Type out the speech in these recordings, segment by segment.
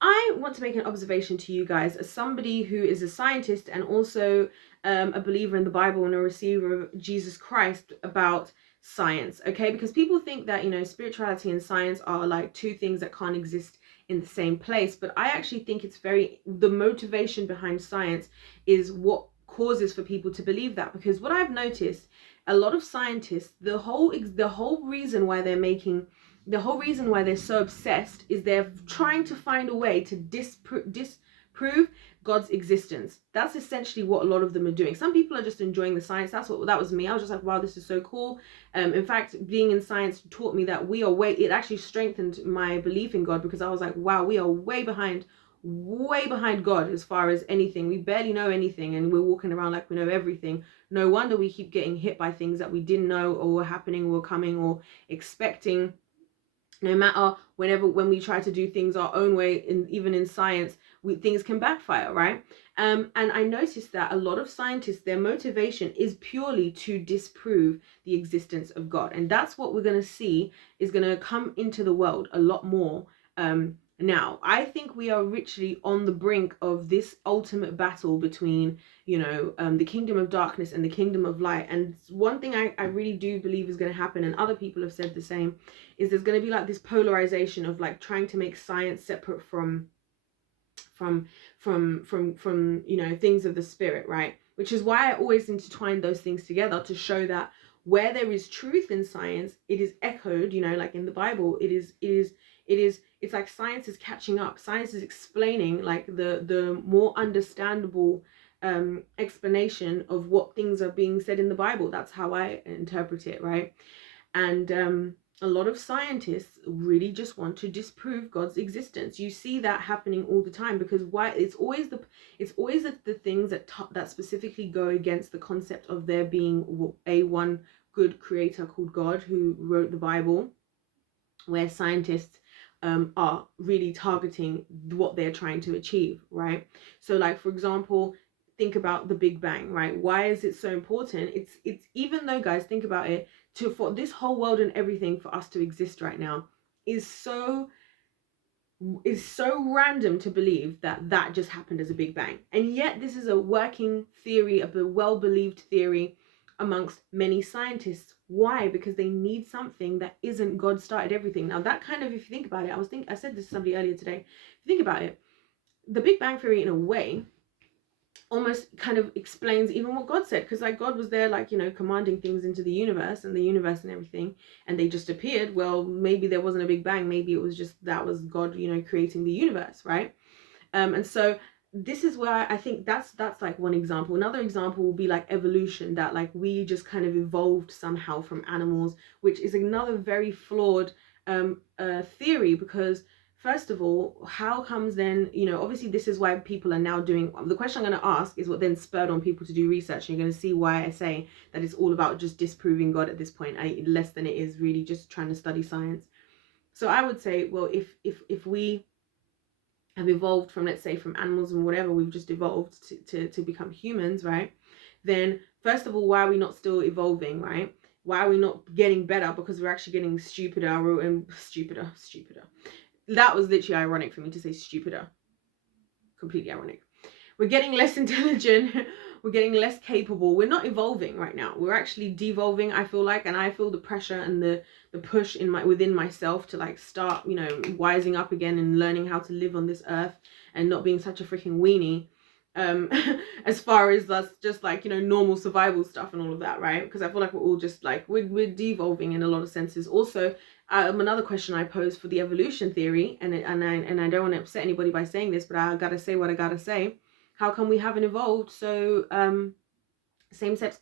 I want to make an observation to you guys as somebody who is a scientist and also a believer in the Bible and a receiver of Jesus Christ about science, okay? Because people think that, spirituality and science are like two things that can't exist in the same place. But I actually think the motivation behind science is what causes for people to believe that. Because what I've noticed, a lot of scientists, the whole reason why they're so obsessed is they're trying to find a way to disprove God's existence. That's essentially what a lot of them are doing. Some people are just enjoying the science. That was me. I was just like, wow, this is so cool. In fact, being in science taught me that it actually strengthened my belief in God, because I was like, wow, we are way behind God as far as anything. We barely know anything and we're walking around like we know everything. No wonder we keep getting hit by things that we didn't know or were happening or were coming or expecting. No matter when we try to do things our own way, even in science, things can backfire, right? And I noticed that a lot of scientists, their motivation is purely to disprove the existence of God, and that's what we're going to see is going to come into the world a lot more. Now I think we are richly on the brink of this ultimate battle between the kingdom of darkness and the kingdom of light. And one thing I really do believe is going to happen, and other people have said the same, is there's going to be like this polarization of like trying to make science separate from things of the spirit, right? Which is why I always intertwine those things together, to show that where there is truth in science, it is echoed, like in the Bible, it's like science is catching up. Science is explaining like the more understandable explanation of what things are being said in the Bible. That's how I interpret it, right? And a lot of scientists really just want to disprove God's existence. You see that happening all the time, because why? It's always the things that specifically go against the concept of there being one good creator called God who wrote the Bible, where scientists are really targeting what they're trying to achieve, right? So like, for example, think about the Big Bang, right? Why is it so important? It's even though, guys, think about it, for this whole world and everything for us to exist right now is so random to believe that just happened as a Big Bang. And yet this is a working theory, a well-believed theory amongst many scientists. Why? Because they need something that isn't God started everything. Now that kind of, if you think about it, I said this to somebody earlier today, if you think about it, the Big Bang theory in a way almost kind of explains even what God said, because like God was there, like, commanding things into the universe and everything, and they just appeared. Well, maybe there wasn't a Big Bang, maybe it was just that was God, creating the universe, right? And so this is where I think that's like one example. Another example will be like evolution, that like we just kind of evolved somehow from animals, which is another very flawed theory, because first of all, how comes then, obviously this is why people are now doing, the question I'm going to ask is what then spurred on people to do research. And you're going to see why I say that it's all about just disproving God at this point, less than it is really just trying to study science. So I would say, well, if we have evolved from, let's say, from animals and whatever, we've just evolved to become humans, right? Then first of all, why are we not still evolving, right? Why are we not getting better? Because we're actually getting stupider and stupider. That was literally ironic for me to say stupider. Completely ironic. We're getting less intelligent. We're getting less capable. We're not evolving right now. We're actually devolving, I feel like. And I feel the pressure and the push within myself to like start, wising up again and learning how to live on this earth and not being such a freaking weenie. As far as that's just like, normal survival stuff and all of that, right? Because I feel like we're all just like, we're devolving in a lot of senses. Also, another question I pose for the evolution theory, and I don't want to upset anybody by saying this, but I gotta say what I gotta say. How come we haven't evolved so same-sex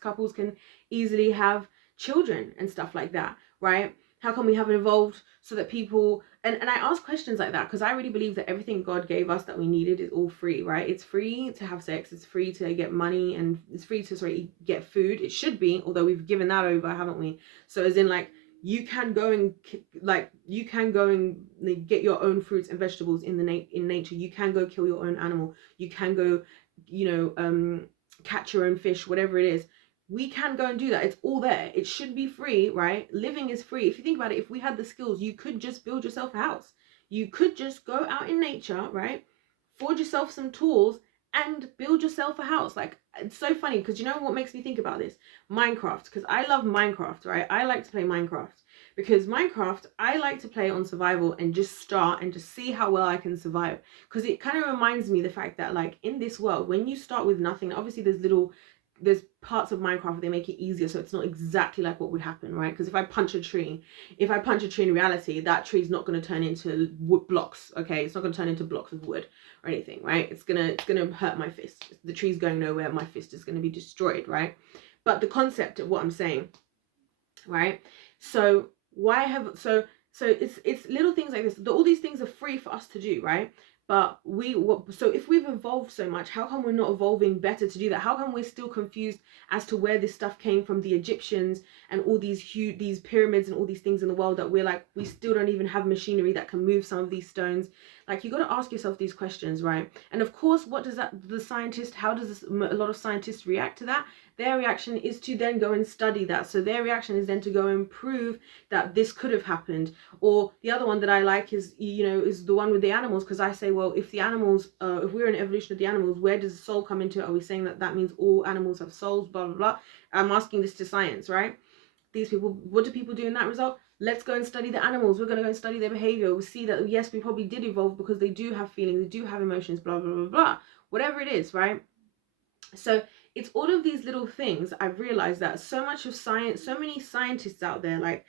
couples can easily have children and stuff like that, right? How come we haven't evolved so that people, and I ask questions like that because I really believe that everything God gave us that we needed is all free, right? It's free to have sex, it's free to get money, and it's free to get food. It should be, although we've given that over, haven't we? So as in, like, you can go and get your own fruits and vegetables in nature. You can go kill your own animal. You can go, catch your own fish, whatever it is. We can go and do that. It's all there. It should be free, right? Living is free. If you think about it, if we had the skills, you could just build yourself a house. You could just go out in nature, right? Forge yourself some tools and build yourself a house. Like, it's so funny because you know what makes me think about this? Minecraft, because I love Minecraft, right? I like to play Minecraft because Minecraft, I like to play on survival and just start and just see how well I can survive, because it kind of reminds me the fact that, like, in this world, when you start with nothing, obviously there's parts of Minecraft where they make it easier, so it's not exactly like what would happen, right? Because if I punch a tree in reality, that tree's not going to turn into wood blocks, okay? It's not going to turn into blocks of wood or anything, right? It's gonna hurt my fist. The tree's going nowhere, my fist is going to be destroyed, right? But the concept of what I'm saying, right? So it's little things like this. All these things are free for us to do, right? But so if we've evolved so much, how come we're not evolving better to do that? How come we're still confused as to where this stuff came from, the Egyptians and all these pyramids and all these things in the world, that we're like, we still don't even have machinery that can move some of these stones? Like, you got to ask yourself these questions, right? And of course, what does how does a lot of scientists react to that? Their reaction is to then go and study that. So their reaction is then to go and prove that this could have happened. Or the other one that I like is, is the one with the animals, because I say, well, if the animals, if we're an evolution of the animals, where does the soul come into it? Are we saying that means all animals have souls, blah, blah, blah? I'm asking this to science, right? These people, what do people do in that result? Let's go and study the animals. We're going to go and study their behavior. We'll see that, yes, we probably did evolve because they do have feelings, they do have emotions, blah, blah, blah, blah. Whatever it is, right? So it's all of these little things. I've realized that so much of science, so many scientists out there, like,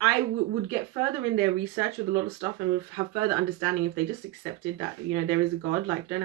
I would get further in their research with a lot of stuff and would have further understanding if they just accepted that, there is a God. Like, doesn't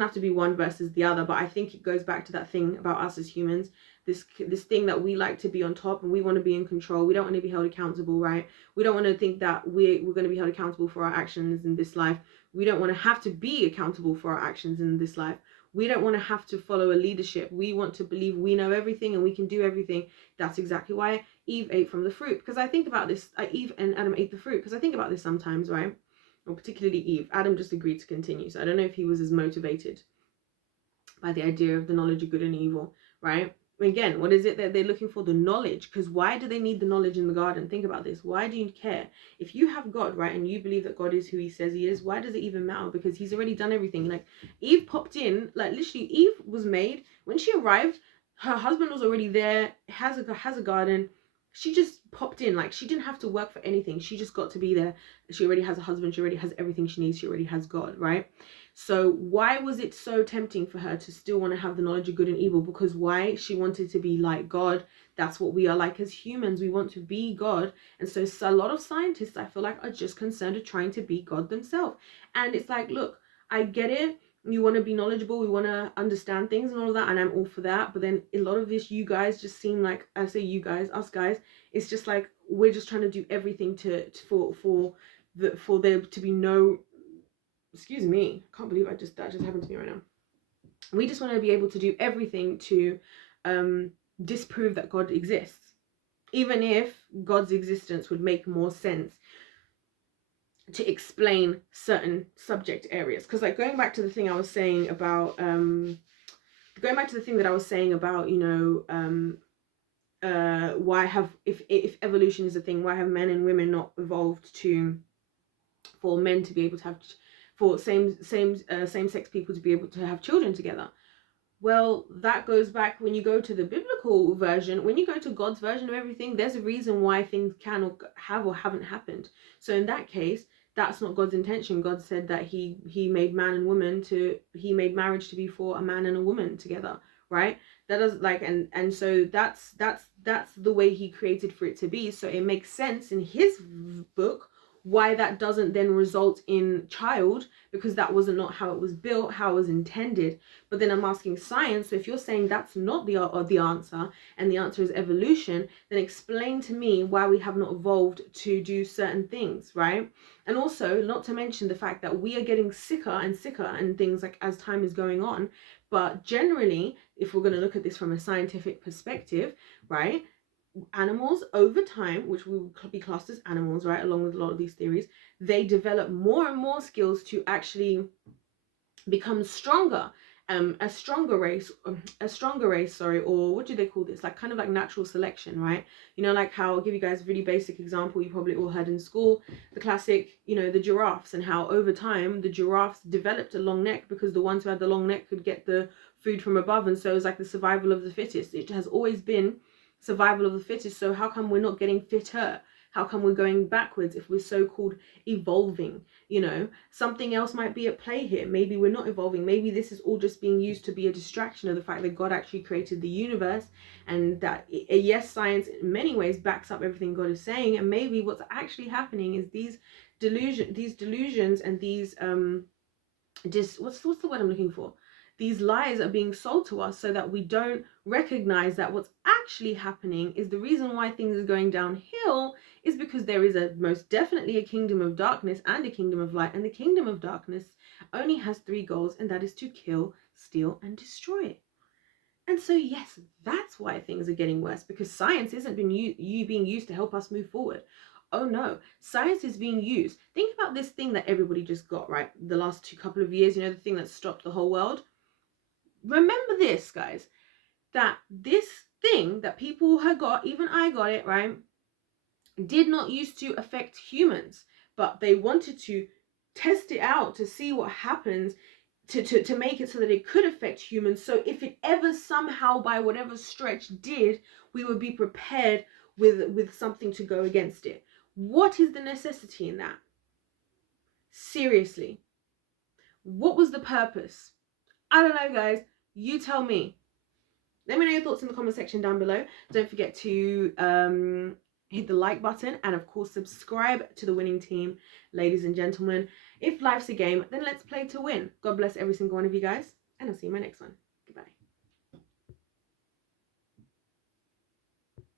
have to be one versus the other. But I think it goes back to that thing about us as humans, this thing that we like to be on top and we want to be in control. We don't want to be held accountable, right? We don't want to think that we're going to be held accountable for our actions in this life. We don't want to have to be accountable for our actions in this life. We don't want to have to follow a leadership. We want to believe we know everything and we can do everything. That's exactly why Eve ate from the fruit. Because I think about this, Eve and Adam ate the fruit, because I think about this sometimes, right? Or particularly Eve. Adam just agreed to continue. So I don't know if he was as motivated by the idea of the knowledge of good and evil, right? Again, what is it that they're looking for? The knowledge. Because why do they need the knowledge in the garden? Think about this. Why do you care? If you have God, right, and you believe that God is who he says he is, why does it even matter? Because he's already done everything. Like, Eve popped in, like, literally, Eve was made. When she arrived, her husband was already there, has a garden. She just popped in. Like, she didn't have to work for anything. She just got to be there. She already has a husband. She already has everything she needs. She already has God, right? So why was it so tempting for her to still want to have the knowledge of good and evil? Because why? She wanted to be like God. That's what we are like as humans. We want to be God. And so a lot of scientists, I feel like, are just concerned with trying to be God themselves. And it's like, look, I get it. You want to be knowledgeable. We want to understand things and all of that. And I'm all for that. But then a lot of this, you guys just seem like, I say you guys, us guys, it's just like, we're just trying to do everything for there to be no, excuse me, I can't believe that just happened to me right now. We just want to be able to do everything to disprove that God exists, even if God's existence would make more sense to explain certain subject areas. Because, like, going back to the thing I was saying about if evolution is a thing, why have men and women not evolved for men to be able to have, for same-sex people to be able to have children together? Well, that goes back, when you go to the biblical version, when you go to God's version of everything, there's a reason why things can or have or haven't happened. So in that case, that's not God's intention. God said that he made man and woman he made marriage to be for a man and a woman together, right? That does, like, and so that's the way he created for it to be. So it makes sense in his book why that doesn't then result in child, because that wasn't not how it was built, how it was intended. But then I'm asking science, so if you're saying that's not the answer, and the answer is evolution, then explain to me why we have not evolved to do certain things, right? And also, not to mention the fact that we are getting sicker and sicker and things, like, as time is going on. But generally, if we're going to look at this from a scientific perspective, right, animals over time, which we would be classed as animals, right, along with a lot of these theories, they develop more and more skills to actually become stronger a stronger race, sorry, or what do they call this, like kind of like natural selection, right? You know, like how, I'll give you guys a really basic example you probably all heard in school, the classic, you know, the giraffes, and how over time the giraffes developed a long neck because the ones who had the long neck could get the food from above, and so it's like the survival of the fittest. It has always been survival of the fittest. So how come we're not getting fitter? How come we're going backwards if we're so-called evolving? You know, something else might be at play here. Maybe we're not evolving. Maybe this is all just being used to be a distraction of the fact that God actually created the universe, and that, yes, science in many ways backs up everything God is saying. And maybe what's actually happening is these delusions and these just what's the word I'm looking for? These lies are being sold to us so that we don't recognize that what's actually happening is the reason why things are going downhill is because there is a most definitely a kingdom of darkness and a kingdom of light, and the kingdom of darkness only has 3 goals, and that is to kill, steal, and destroy. And so yes, that's why things are getting worse, because science isn't being being used to help us move forward. Oh no, science is being used. Think about this thing that everybody just got, right? The last couple of years, you know, the thing that stopped the whole world. Remember this, guys, that this thing that people had got, even I got it, right, did not used to affect humans, but they wanted to test it out to see what happens, to make it so that it could affect humans. So if it ever somehow by whatever stretch did, we would be prepared with something to go against it. What is the necessity in that? Seriously, what was the purpose? I don't know, guys. You tell me. Let me know your thoughts in the comment section down below. Don't forget to hit the like button, and of course subscribe to the winning team, ladies and gentlemen. If life's a game, then let's play to win. God bless every single one of you guys, and I'll see you in my next one.